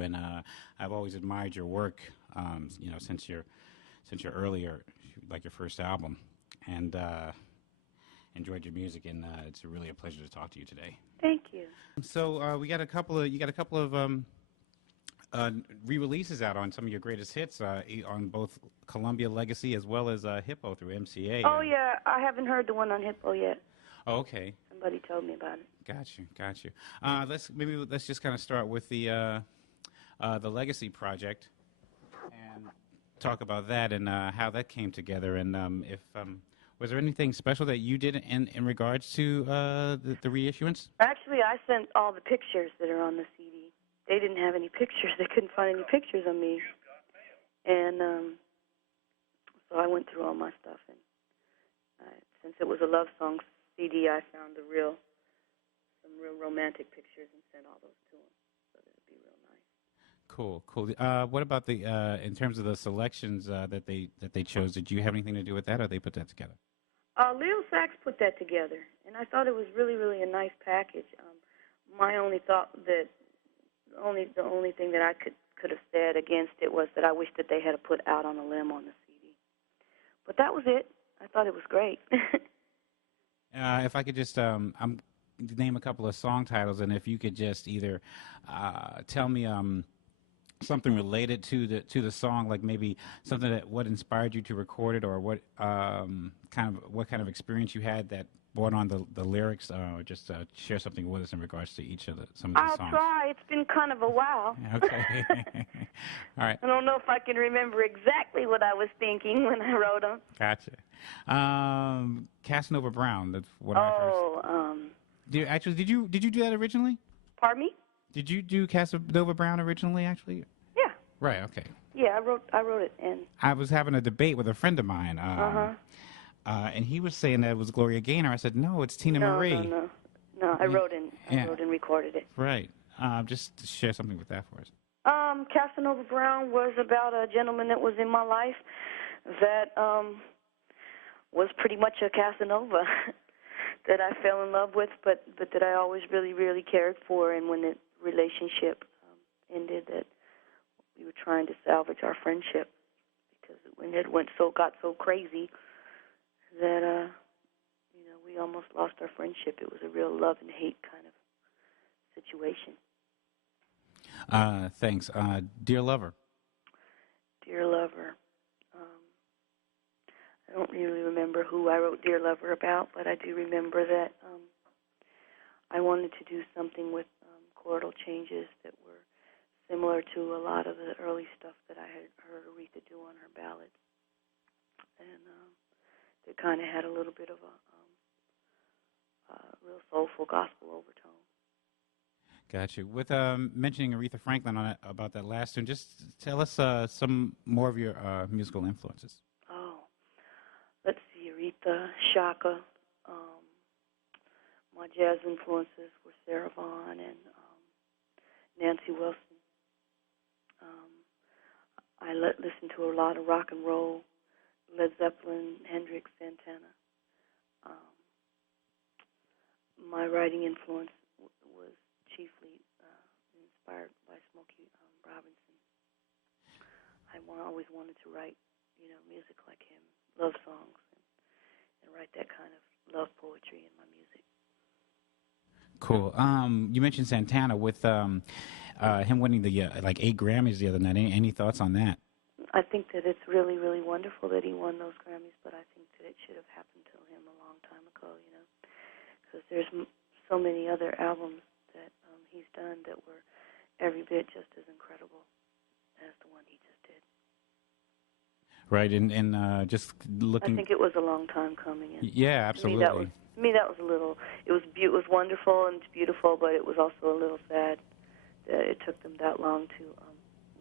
and I've always admired your work, since your earlier, like your first album, and enjoyed your music, and it's really a pleasure to talk to you today. Thank you. So you got a couple of re-releases out on some of your greatest hits on both Columbia Legacy as well as Hippo through MCA. Oh yeah, I haven't heard the one on Hippo yet. Oh, okay. Somebody told me about it. Got you. Let's just kind of start with the Legacy project and talk about that and how that came together, and if was there anything special that you did in regards to the reissuance? Actually, I sent all the pictures that are on the CD. They didn't have any pictures. They couldn't find any pictures of me, and so I went through all my stuff. And since it was a love song CD, I found some real romantic pictures and sent all those to them, so that it'd be real nice. Cool. What about the in terms of the selections that they chose? Did you have anything to do with that, or they put that together? Lil Sax put that together, and I thought it was really, really a nice package. My only thought that the only thing that I could have said against it was that I wish that they had put Out on a Limb on the CD. But that was it. I thought it was great. If I could just name a couple of song titles, and if you could just either tell me something related to the song, like maybe something that what inspired you to record it, or what kind of experience you had that brought on the lyrics, or just share something with us in regards to some of the songs. I'll try. It's been kind of a while. Okay. All right. I don't know if I can remember exactly what I was thinking when I wrote them. Gotcha. Casanova Brown. That's what I first. Did you do that originally? Pardon me? Did you do Casanova Brown originally, actually? Yeah. Right, okay. Yeah, I wrote it. And I was having a debate with a friend of mine, and he was saying that it was Gloria Gaynor. I said, no, it's Teena Marie. No, I wrote and recorded it. Right. Just share something with that for us. Casanova Brown was about a gentleman that was in my life that was pretty much a Casanova that I fell in love with, but that I always really, really cared for. And when the relationship ended, that we were trying to salvage our friendship, because when it got so crazy that we almost lost our friendship. It was a real love and hate kind of situation. Thanks. Dear Lover. Dear Lover. I don't really remember who I wrote Dear Lover about, but I do remember that I wanted to do something with chordal changes that were similar to a lot of the early stuff that I had heard Aretha do on her ballads. And that kind of had a little bit of a real soulful gospel overtone. Got you. With mentioning Aretha Franklin about that last tune, just tell us some more of your musical influences. Oh, let's see, Aretha, Shaka. My jazz influences were Sarah Vaughan and Nancy Wilson. I listened to a lot of rock and roll, Led Zeppelin, Hendrix, Santana. My writing influence was chiefly inspired by Smokey Robinson. I always wanted to write, music like him, love songs, and write that kind of love poetry in my music. Cool. You mentioned Santana with him winning the 8 Grammys the other night. Any thoughts on that? I think that it's really, really wonderful that he won those Grammys, but I think that it should have happened to him a long time ago, because there's so many other albums that he's done that were every bit just as incredible as the one he just did. Right, and just looking... I think it was a long time coming. And yeah, absolutely. To me, that was a little... It was wonderful and it's beautiful, but it was also a little sad that it took them that long to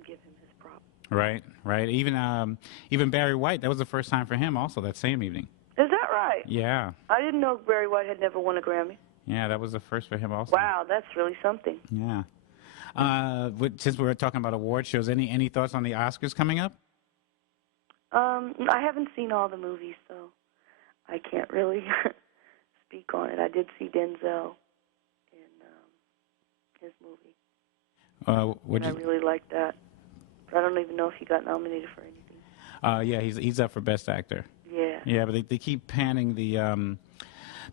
give him his props. Right. Even Barry White, that was the first time for him also that same evening. Is that right? Yeah. I didn't know Barry White had never won a Grammy. Yeah, that was the first for him also. Wow, that's really something. Yeah. Since we were talking about award shows, any thoughts on the Oscars coming up? I haven't seen all the movies, so I can't really speak on it. I did see Denzel in his movie. And I really liked that. But I don't even know if he got nominated for anything. Yeah, he's up for Best Actor. Yeah. Yeah, but they keep panning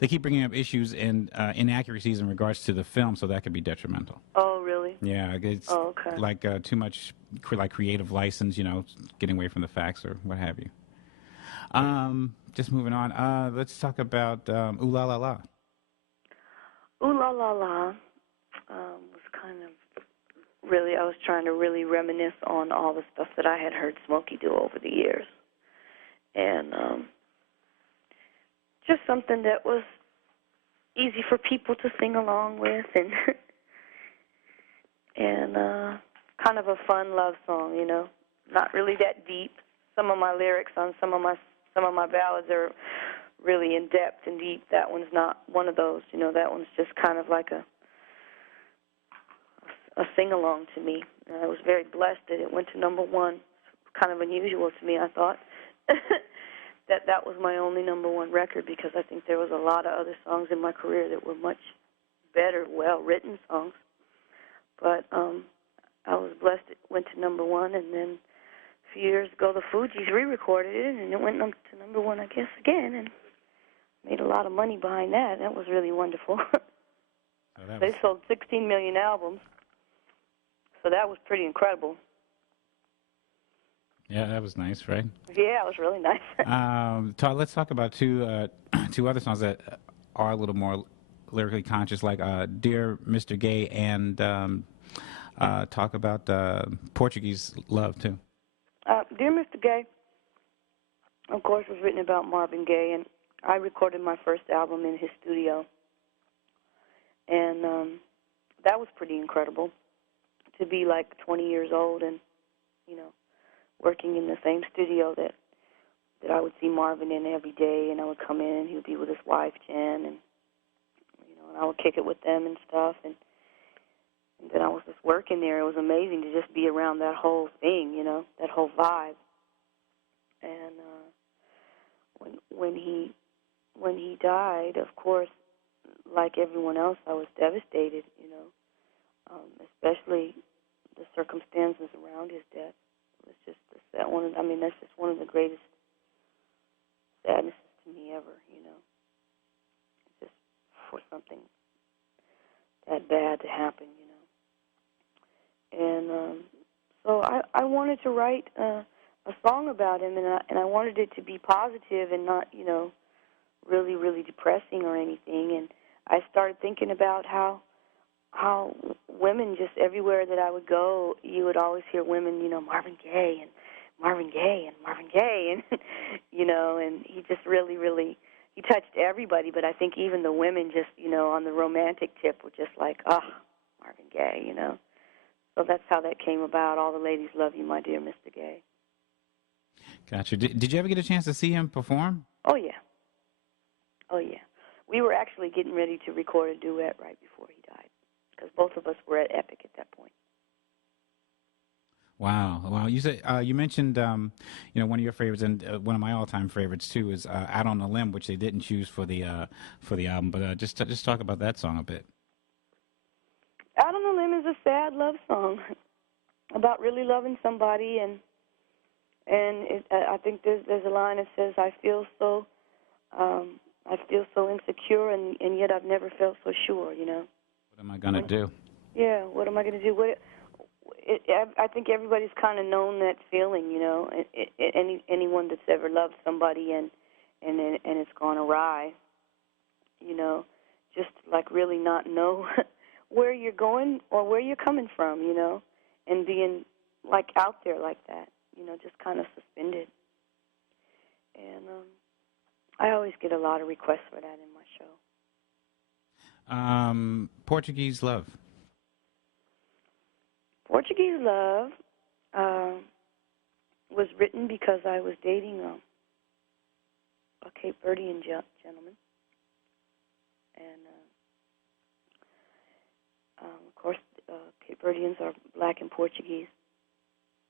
they keep bringing up issues and inaccuracies in regards to the film, so that could be detrimental. Oh, really? Yeah, it's Oh, okay. like too much like creative license, getting away from the facts or what have you. Just moving on. Let's talk about Ooh La La La. Ooh La La La was kind of really, I was trying to really reminisce on all the stuff that I had heard Smokey do over the years. And just something that was easy for people to sing along with, and and kind of a fun love song, not really that deep. Some of my lyrics on some of my ballads are really in depth and deep. That one's not one of those. That one's just kind of like a sing along to me. And I was very blessed that it went to number one. Kind of unusual to me, I thought. that was my only number one record, because I think there was a lot of other songs in my career that were much better, well-written songs. But I was blessed it went to number one, and then a few years ago the Fugees re-recorded it, and it went to number one, I guess, again, and made a lot of money behind that. That was really wonderful. They sold 16 million albums, so that was pretty incredible. Yeah, that was nice, right? Yeah, it was really nice. Let's talk about two other songs that are a little more lyrically conscious, like "Dear Mr. Gay" and talk about Portuguese Love too. "Dear Mr. Gay," of course, was written about Marvin Gaye, and I recorded my first album in his studio, and that was pretty incredible to be like 20 years old and working in the same studio that I would see Marvin in every day, and I would come in and he would be with his wife Jen, and and I would kick it with them and stuff, and then I was just working there. It was amazing to just be around that whole thing, that whole vibe. And when he died, of course, like everyone else, I was devastated, especially the circumstances around his death. It's just that's just one of the greatest sadnesses to me ever, just for something that bad to happen, And so I wanted to write a song about him, and I wanted it to be positive and not, really, really depressing or anything. And I started thinking about how women, just everywhere that I would go, you would always hear women, Marvin Gaye and Marvin Gaye and Marvin Gaye, and and he just really, really, he touched everybody. But I think even the women, just on the romantic tip, were just like, Marvin Gaye, So that's how that came about. All the ladies love you, my dear Mr. Gay. Gotcha. Did you ever get a chance to see him perform? Oh yeah. We were actually getting ready to record a duet right before he died, because both of us were at Epic at that point. Wow. You said you mentioned one of your favorites, and one of my all-time favorites too is "Out on a Limb," which they didn't choose for the album. But just talk about that song a bit. "Out on a Limb" is a sad love song about really loving somebody, and I think there's a line that says, "I feel so insecure, and yet I've never felt so sure." What am I gonna do? Yeah, what am I gonna do? I think everybody's kind of known that feeling, anyone that's ever loved somebody and it's gone awry, just like really not know where you're going or where you're coming from, and being like out there like that, just kind of suspended. And I always get a lot of requests for that in my show. Portuguese Love. Portuguese Love was written because I was dating a Cape Verdean gentleman. And, of course, Cape Verdeans are black and Portuguese,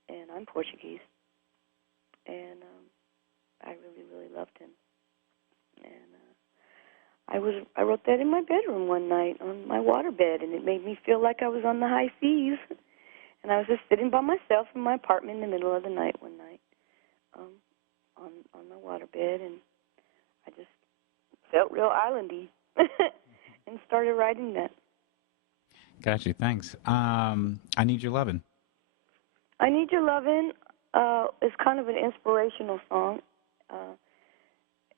and I'm Portuguese. And I really, really loved him. And I wrote that in my bedroom one night on my waterbed, and it made me feel like I was on the high seas. And I was just sitting by myself in my apartment in the middle of the night one night, um, on my waterbed, and I just felt real islandy and started writing that. Got you. Thanks. I Need Your Lovin'. I Need Your Lovin' is kind of an inspirational song.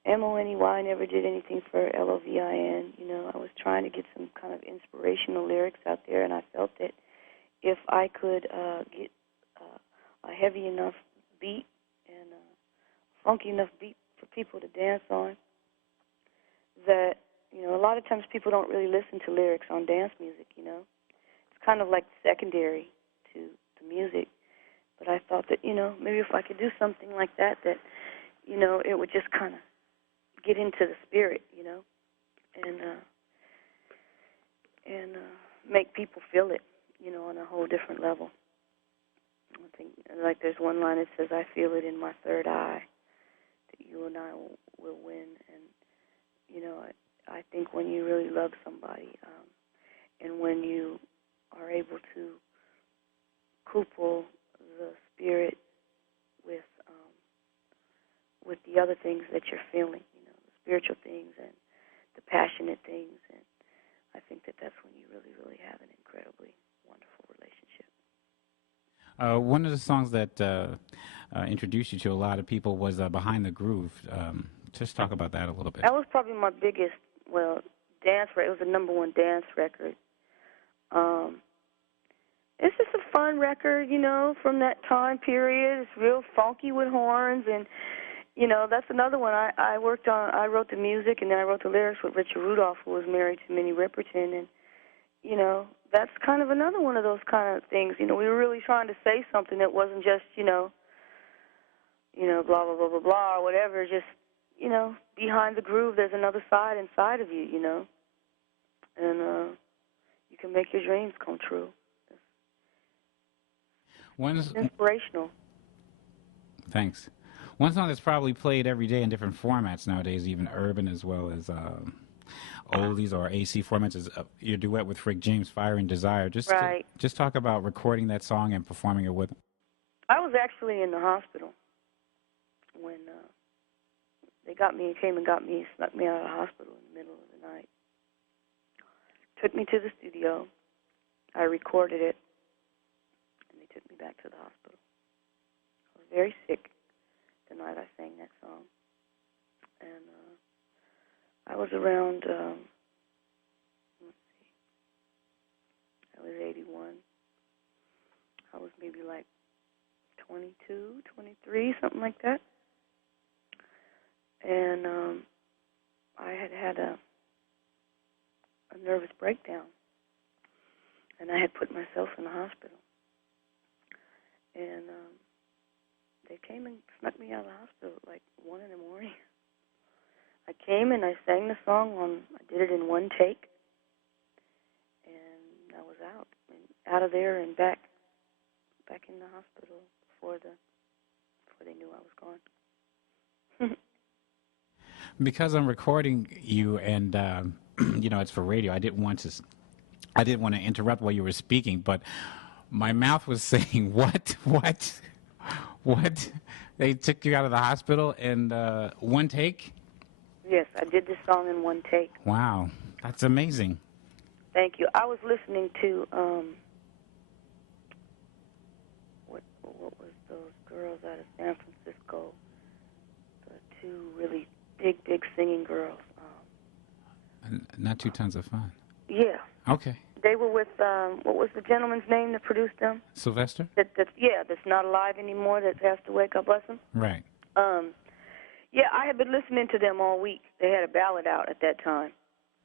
Money never did anything for Lovin. You know, I was trying to get some kind of inspirational lyrics out there, and I felt that if I could get a heavy enough beat and a funky enough beat for people to dance on, that, you know, a lot of times people don't really listen to lyrics on dance music, you know. It's kind of like secondary to the music. But I thought that, you know, maybe if I could do something like that, you know, it would just kind of get into the spirit, you know, and make people feel it, you know, on a whole different level. I think, like, there's one line that says, "I feel it in my third eye that you and I will win." And, you know, I think when you really love somebody, and when you are able to couple the spirit with the other things that you're feeling, you know, the spiritual things and the passionate things, and I think that that's when you really, really have an incredibly wonderful relationship. One of the songs that introduced you to a lot of people was Behind the Groove. Just talk about that a little bit. That was probably my biggest, dance record. It was the number one dance record. It's just a fun record, you know, from that time period. It's real funky with horns, and, you know, that's another one I worked on. I wrote the music, and then I wrote the lyrics with Richard Rudolph, who was married to Minnie Riperton, and, you know, that's kind of another one of those kind of things. You know, we were really trying to say something that wasn't just, you know, blah, blah, blah, blah, blah, or whatever. Just, you know, behind the groove, there's another side inside of you, you know, and you can make your dreams come true. It's inspirational. Thanks. One song that's probably played every day in different formats nowadays, even urban as well as oldies or AC formats, is your duet with Rick James, "Fire and Desire." Right. Just talk about recording that song and performing it with him. I was actually in the hospital when they came and got me, snuck me out of the hospital in the middle of the night. Took me to the studio. I recorded it, and they took me back to the hospital. I was very sick the night I sang that song. And I was around, I was 81. I was maybe like 22, 23, something like that. And I had a nervous breakdown, and I had put myself in the hospital. And they came and snuck me out of the hospital at like 1 in the morning. I came and I sang the song I did it in one take, and I was out of there and back in the hospital before they knew I was gone. Because I'm recording you, and you know, it's for radio. I didn't want to interrupt while you were speaking, but my mouth was saying, "What? They took you out of the hospital in one take?" Yes, I did this song in one take. Wow, that's amazing. Thank you. I was listening to what was those girls out of San Francisco? The two really big singing girls. Not 2 Tons of Fun. Yeah. Okay. They were with what was the gentleman's name that produced them? Sylvester? That's not alive anymore. That passed away. God bless him. Right. Yeah, I had been listening to them all week. They had a ballad out at that time.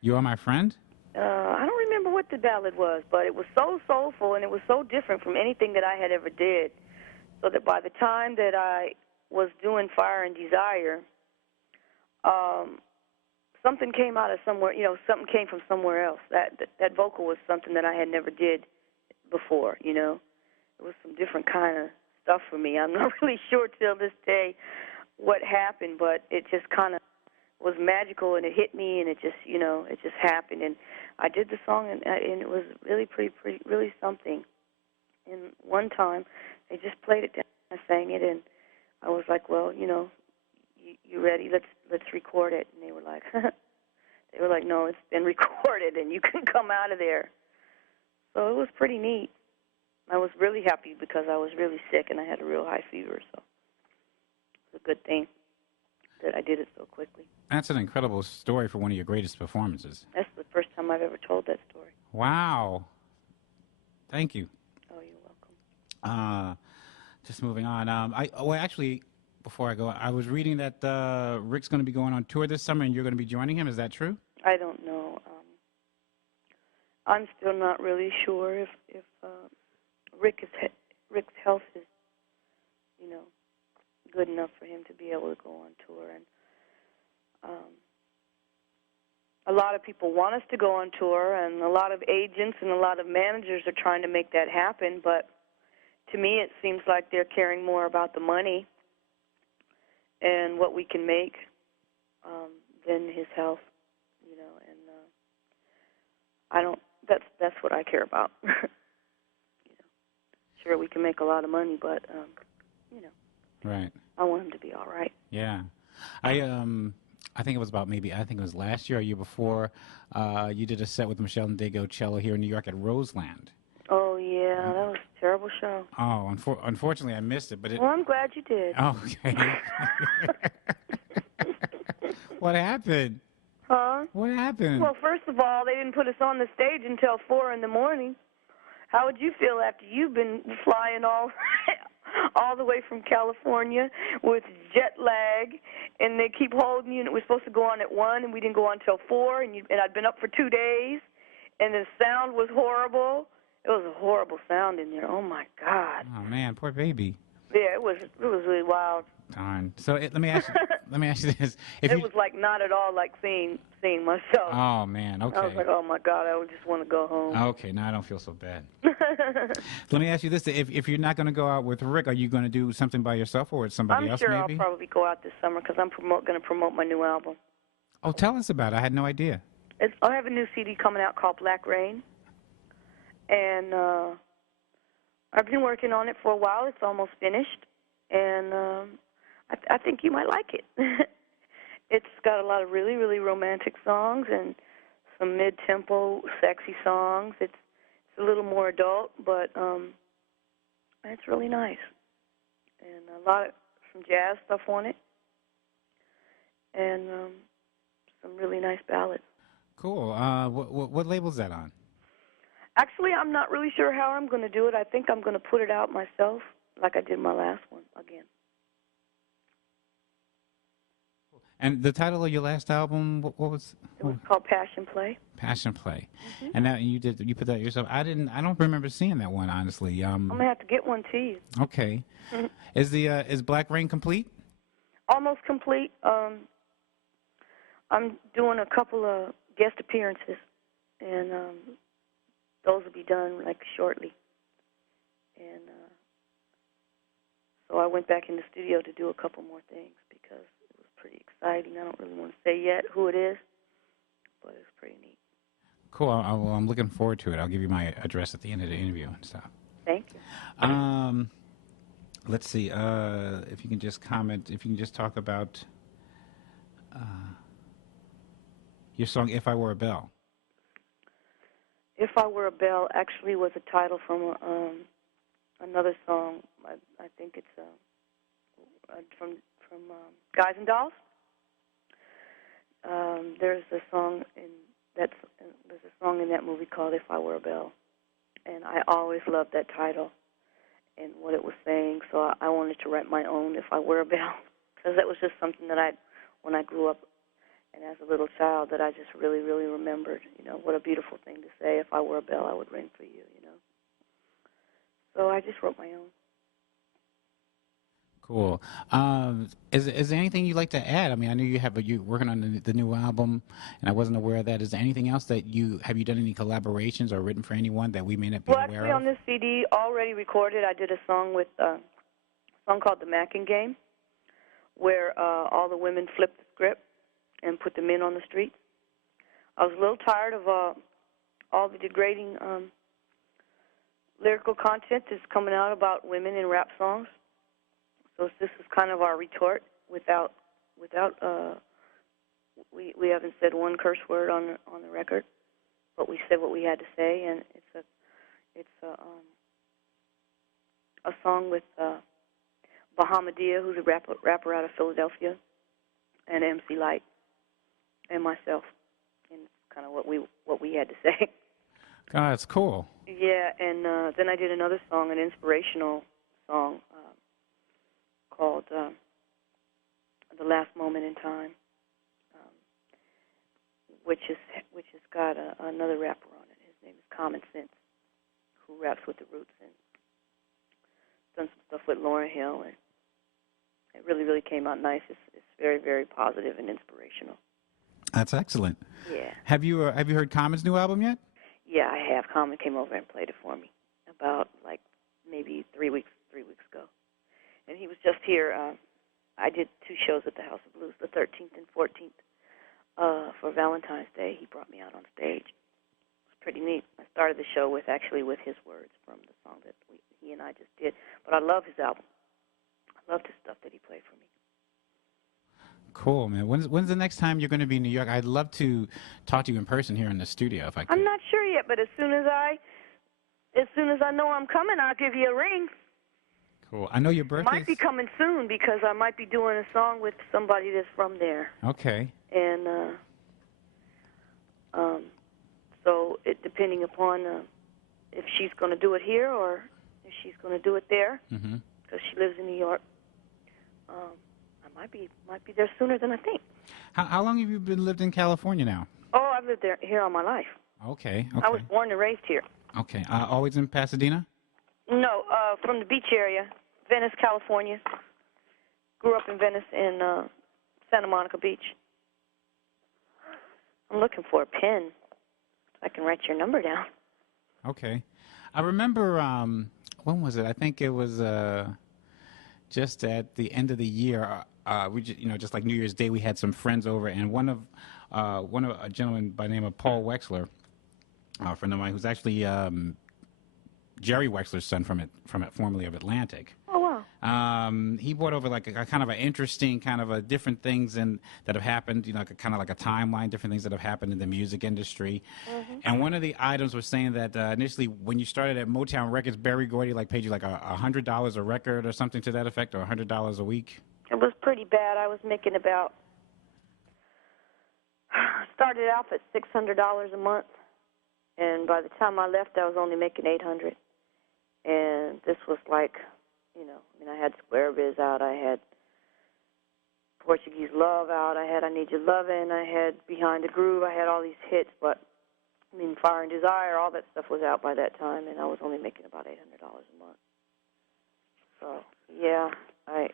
You Are My Friend? I don't remember what the ballad was, but it was so soulful and it was so different from anything that I had ever did. So that by the time that I was doing Fire and Desire, something came out of somewhere, you know, something came from somewhere else. That vocal was something that I had never did before, you know. It was some different kind of stuff for me. I'm not really sure till this day what happened, but it just kind of was magical, and it hit me, and it just, you know, it just happened. And I did the song, and it was really really something. And one time, they just played it down. I sang it, and I was like, well, you ready? Let's record it. And they were like, no, it's been recorded, and you can come out of there. So it was pretty neat. I was really happy because I was really sick, and I had a real high fever, so it's a good thing that I did it so quickly. That's an incredible story for one of your greatest performances. That's the first time I've ever told that story. Wow. Thank you. Oh, you're welcome. Just moving on. Actually, before I go, I was reading that Rick's going to be going on tour this summer, and you're going to be joining him. Is that true? I don't know. I'm still not really sure if Rick's health is, good enough for him to be able to go on tour. And a lot of people want us to go on tour, and a lot of agents and a lot of managers are trying to make that happen. But to me, it seems like they're caring more about the money and what we can make than his health, And I don't. That's what I care about. Sure, we can make a lot of money, but Right. I want him to be all right. Yeah. I think it was last year or year before, you did a set with Michelle and Dago Cello here in New York at Roseland. Oh, yeah, that was a terrible show. Oh, unfortunately I missed it. Well, I'm glad you did. Oh, okay. What happened? Huh? What happened? Well, first of all, they didn't put us on the stage until 4 in the morning. How would you feel after you've been flying all the way from California with jet lag, and they keep holding you, and we're supposed to go on at 1, and we didn't go on until 4, and I'd been up for 2 days, and the sound was horrible. It was a horrible sound in there. Oh, my God. Oh, man, poor baby. Yeah, it was really wild. Darn. So let me ask you this. It was like not at all like seeing myself. Oh, man, okay. I was like, oh, my God, I would just want to go home. Okay, now I don't feel so bad. Let me ask you this. If you're not going to go out with Rick, are you going to do something by yourself or with somebody else maybe? I'm sure I'll probably go out this summer because I'm going to promote my new album. Oh, tell us about it. I had no idea. I have a new CD coming out called Black Rain. And I've been working on it for a while. It's almost finished. And I think you might like it. It's got a lot of really, really romantic songs and some mid-tempo, sexy songs. It's a little more adult, but it's really nice. And some jazz stuff on it. And some really nice ballads. Cool. What label's that on? Actually, I'm not really sure how I'm going to do it. I think I'm going to put it out myself like I did my last one again. And the title of your last album, what was? It was called Passion Play. Passion Play. Mm-hmm. And now you put that yourself. I don't remember seeing that one, honestly. I'm going to have to get one to you. Okay. Mm-hmm. Is Black Rain complete? Almost complete. I'm doing a couple of guest appearances, and those will be done like shortly. And so I went back in the studio to do a couple more things because it was pretty exciting. I don't really want to say yet who it is, but it's pretty neat. Cool. I'm looking forward to it. I'll give you my address at the end of the interview and stuff. Thank you. Let's see. If you can just comment, if you can just talk about your song "If I Were a Bell." If I Were a Bell actually was a title from another song. I think it's from Guys and Dolls. There's a song in that movie called "If I Were a Bell," and I always loved that title and what it was saying. So I wanted to write my own "If I Were a Bell" because that was just something that when I grew up and as a little child, that I just really, really remembered. What a beautiful thing to say. If I were a bell, I would ring for you. So I just wrote my own. Cool. Is there anything you'd like to add? I mean, I know you're working on the new album, and I wasn't aware of that. Is there anything else have you done any collaborations or written for anyone that we may not be aware of? Well, actually, on this CD, already recorded, I did a song called The Mackin' Game, where all the women flipped the script and put the men on the street. I was a little tired of all the degrading lyrical content is coming out about women in rap songs. So this is kind of our retort without we haven't said one curse word on the record, but we said what we had to say, and it's a song with Bahamadia, who's a rapper out of Philadelphia, and MC Light, and myself, and it's kind of what we had to say. God, that's cool. Yeah, and then I did another song, an inspirational song called "The Last Moment in Time," which has got another rapper on it. His name is Common Sense, who raps with the Roots and done some stuff with Lauryn Hill, and it really, really came out nice. It's very, very positive and inspirational. That's excellent. Yeah. Have you heard Common's new album yet? Yeah, I have. Common came over and played it for me about maybe 3 weeks ago, and he was just here. I did 2 shows at the House of Blues, the 13th and 14th. For Valentine's Day, he brought me out on stage. It was pretty neat. I started the show with his words from the song that he and I just did. But I love his album. I love the stuff that he played for me. Cool, man. When's the next time you're going to be in New York? I'd love to talk to you in person here in the studio if I could. I'm not sure yet, but as soon as I know I'm coming, I'll give you a ring. Cool. I know your birthday Might be coming soon because I might be doing a song with somebody that's from there. Okay. And so depending upon if she's going to do it here or if she's going to do it there, because she lives in New York, I might be there sooner than I think. How long have you lived in California now? Oh, I've lived here all my life. Okay. I was born and raised here. Okay. Always in Pasadena? No, from the beach area, Venice, California. Grew up in Venice in Santa Monica Beach. I'm looking for a pen so I can write your number down. Okay. I remember, when was it? I think it was just at the end of the year. We just like New Year's Day, we had some friends over, and one of a gentleman by the name of Paul Wexler, a friend of mine, who's actually Jerry Wexler's son from formerly of Atlantic. Oh, wow. He brought over like a kind of an interesting kind of a different things that have happened, kind of like a timeline, different things that have happened in the music industry. Mm-hmm. And one of the items was saying that initially when you started at Motown Records, Berry Gordy paid you like $100 a record or something to that effect, or $100 a week. It was pretty bad. I was making started off at $600 a month, and by the time I left, I was only making $800. And this was like, I had Square Biz out, I had Portuguese Love out, I had I Need Your Lovin', I had Behind the Groove, I had all these hits, but Fire and Desire, all that stuff was out by that time, and I was only making about $800 a month. So yeah, I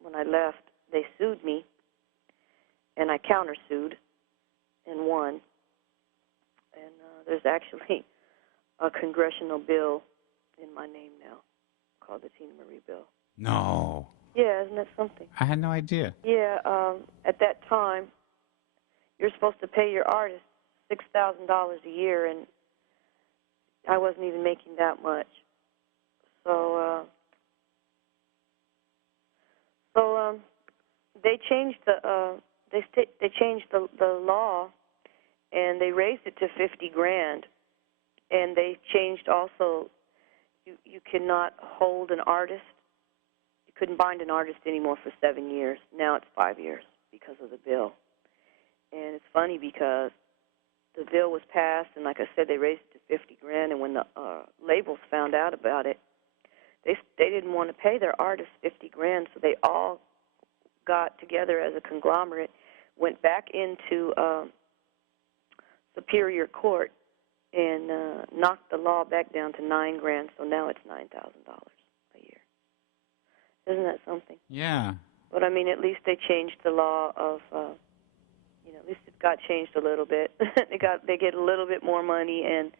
when I left, they sued me, and I countersued and won. And there's actually a congressional bill in my name now called the Teena Marie bill. No. Yeah, isn't that something? I had no idea. Yeah, at that time, you're supposed to pay your artist $6,000 a year, and I wasn't even making that much. So they changed they changed the law, and they raised it to $50,000. And they changed also, you cannot hold an artist. You couldn't bind an artist anymore for 7 years. Now it's 5 years because of the bill. And it's funny because the bill was passed, and like I said, they raised it to $50,000. And when the labels found out about it, they didn't want to pay their artists $50,000, so they all got together as a conglomerate, went back into Superior Court, and knocked the law back down to $9,000. So now it's $9,000 a year. Isn't that something? Yeah. But at least they changed the law of, at least it got changed a little bit. They get a little bit more money, and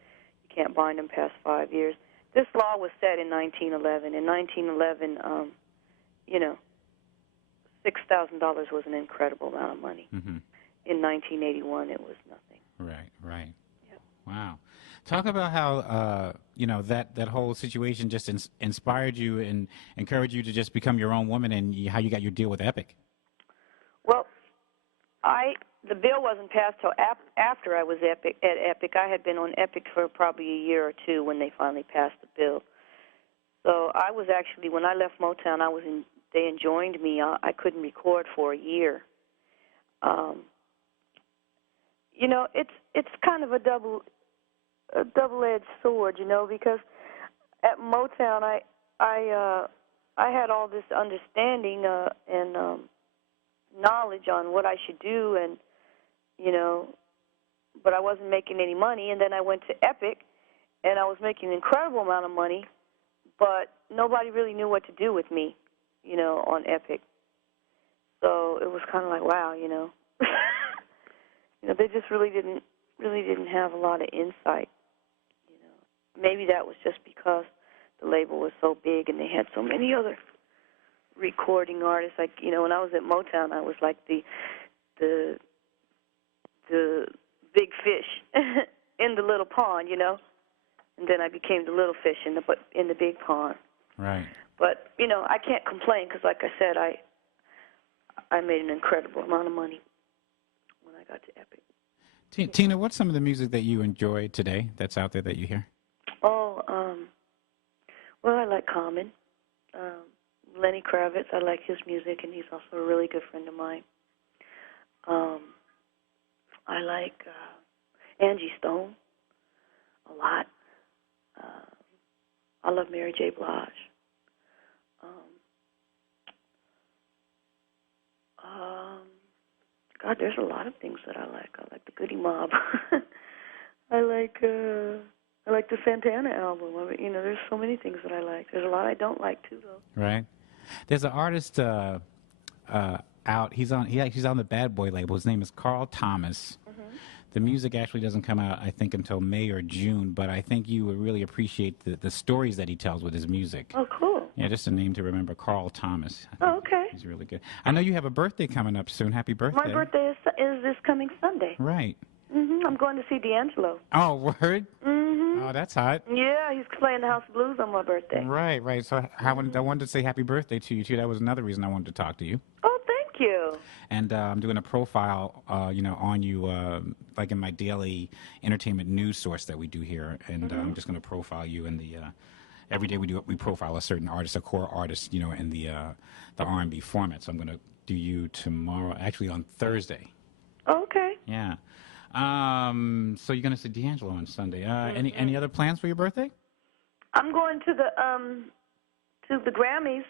you can't bind them past 5 years. This law was set in 1911. In 1911, $6,000 was an incredible amount of money. Mm-hmm. In 1981, it was nothing. Right. Yep. Wow. Talk about how that whole situation just inspired you and encouraged you to just become your own woman, and how you got your deal with Epic. Well, the bill wasn't passed till after I was at Epic. I had been on Epic for probably a year or two when they finally passed the bill. So I was actually, when I left Motown, they enjoined me. I couldn't record for a year. It's kind of a double-edged sword, because at Motown I had all this understanding and knowledge on what I should do, and but I wasn't making any money. And then I went to Epic, and I was making an incredible amount of money, but nobody really knew what to do with me, on Epic. So it was kind of like, wow, they just really didn't have a lot of insight. Maybe that was just because the label was so big and they had so many other recording artists. Like, when I was at Motown, I was like the big fish in the little pond, and then I became the little fish in the big pond. Right. But I can't complain because, like I said, I made an incredible amount of money when I got to Epic. Teena, what's some of the music that you enjoy today that's out there that you hear? Oh, well, I like Common. Lenny Kravitz, I like his music, and he's also a really good friend of mine. I like Angie Stone a lot. I love Mary J. Blige. God, there's a lot of things that I like. I like the Goody Mob. I like the Santana album. There's so many things that I like. There's a lot I don't like too, though. Right. There's an artist out. He's on the Bad Boy label. His name is Carl Thomas. Mm-hmm. The music actually doesn't come out, I think, until May or June. But I think you would really appreciate the stories that he tells with his music. Oh, cool. Yeah, just a name to remember, Carl Thomas. Oh, okay. He's really good. I know you have a birthday coming up soon. Happy birthday. My birthday is this coming Sunday. Right. Mm-hmm. I'm going to see D'Angelo. Oh, word? Mm-hmm. Oh, that's hot. Yeah, he's playing the House of Blues on my birthday. Right. So I wanted to say happy birthday to you, too. That was another reason I wanted to talk to you. Oh, thank you. And I'm doing a profile, on you, like in my daily entertainment news source that we do here. And I'm just going to profile you in the... every day we profile a certain artist, a core artist, in the R&B format. So I'm going to do you tomorrow, actually on Thursday. Oh, okay. Yeah. So you're going to see D'Angelo on Sunday. Any other plans for your birthday? I'm going to the Grammys.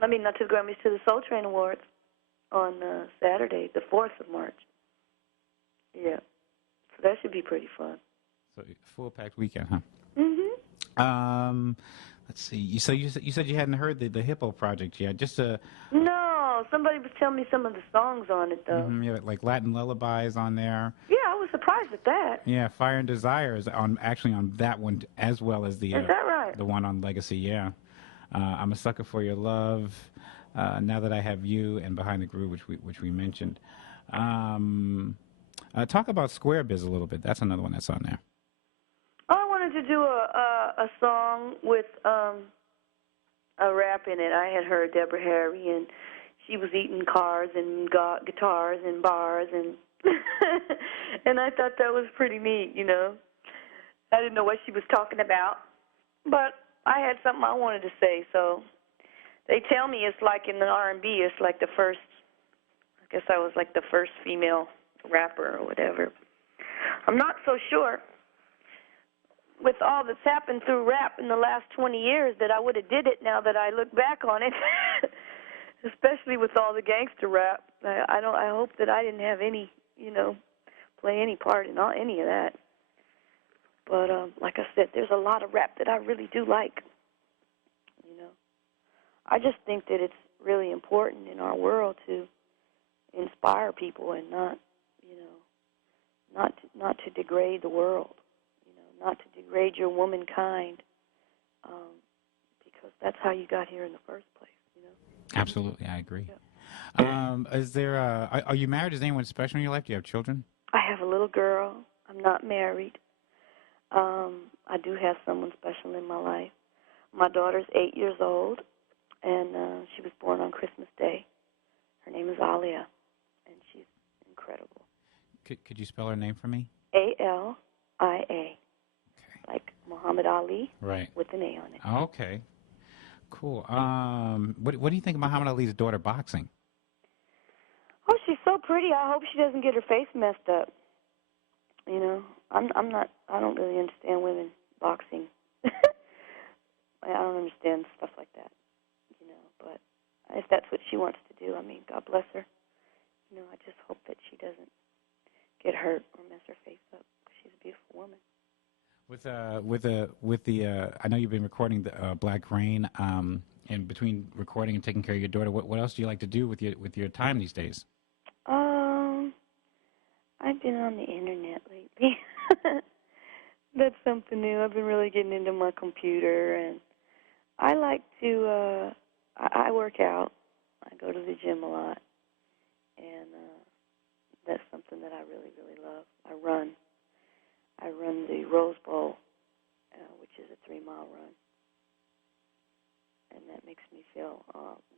I mean, not to the Grammys, to the Soul Train Awards on Saturday, the 4th of March. Yeah. So that should be pretty fun. So full-packed weekend, huh? Mm-hmm. Let's see. You said you hadn't heard the Hippo Project yet. No, somebody was telling me some of the songs on it though. Yeah, like Latin Lullabies on there. Yeah, I was surprised at that. Yeah, Fire and Desire is on that one as well as the. Is that right? The one on Legacy, yeah. I'm a Sucker for Your Love. Now That I Have You, and Behind the Groove, which we mentioned. Talk about Square Biz a little bit. That's another one that's on there. I wanted to do a song with a rap in it. I had heard Deborah Harry, and she was eating cars and guitars and bars, and and I thought that was pretty neat, I didn't know what she was talking about, but I had something I wanted to say. So they tell me it's like in the R&B, it's like the first, I guess I was like the first female rapper or whatever. I'm not so sure. With all that's happened through rap in the last 20 years that I would have did it now that I look back on it, especially with all the gangster rap. I hope that I didn't have any, play any part in any of that. But like I said, there's a lot of rap that I really do like. I just think that it's really important in our world to inspire people and not to degrade the world. Not to degrade your womankind, because that's how you got here in the first place. Absolutely, I agree. Yeah. Is there? Are you married? Is anyone special in your life? Do you have children? I have a little girl. I'm not married. I do have someone special in my life. My daughter's 8 years old, and she was born on Christmas Day. Her name is Alia, and she's incredible. Could you spell her name for me? Alia, Okay. like Muhammad Ali, Right. with an A on it. Okay. Cool. What do you think of Muhammad Ali's daughter boxing? Oh, she's so pretty. I hope she doesn't get her face messed up. You know, I don't really understand women boxing. I don't understand stuff like that, you know, but if that's what she wants to do, I mean, God bless her. You know, I just hope that she doesn't get hurt or mess her face up. She's a beautiful woman. I know you've been recording the Black Rain, and between recording and taking care of your daughter, what else do you like to do with your time these days? I've been on the internet lately. That's something new. I've been really getting into my computer, and I like to, I work out. I go to the gym a lot, and that's something that I really, really love. I run the Rose Bowl, which is a 3-mile run, and that makes me feel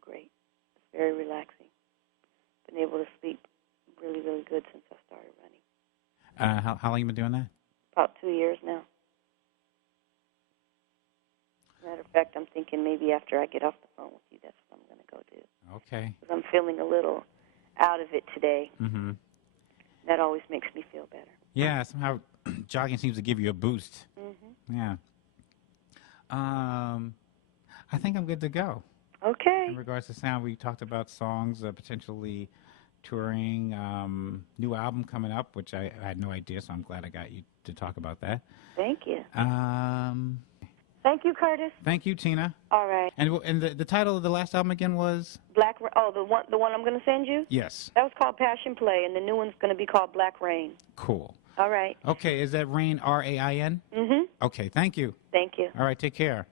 great. It's very relaxing. Been able to sleep really, really good since I started running. How long you been doing that? About 2 years now. Matter of fact, I'm thinking maybe after I get off the phone with you, that's what I'm going to go do. Okay. Because I'm feeling a little out of it today. Mm-hmm. That always makes me feel better. Yeah, somehow jogging seems to give you a boost. Mm-hmm. Yeah. I think I'm good to go. Okay. In regards to sound, we talked about songs, potentially touring, new album coming up, which I had no idea, so I'm glad I got you to talk about that. Thank you. Thank you, Curtis. Thank you, Teena. All right. And the title of the last album again was? The one I'm going to send you? Yes. That was called Passion Play, and the new one's going to be called Black Rain. Cool. All right. Okay, is that Rain, R-A-I-N? Mm-hmm. Okay, thank you. Thank you. All right, take care.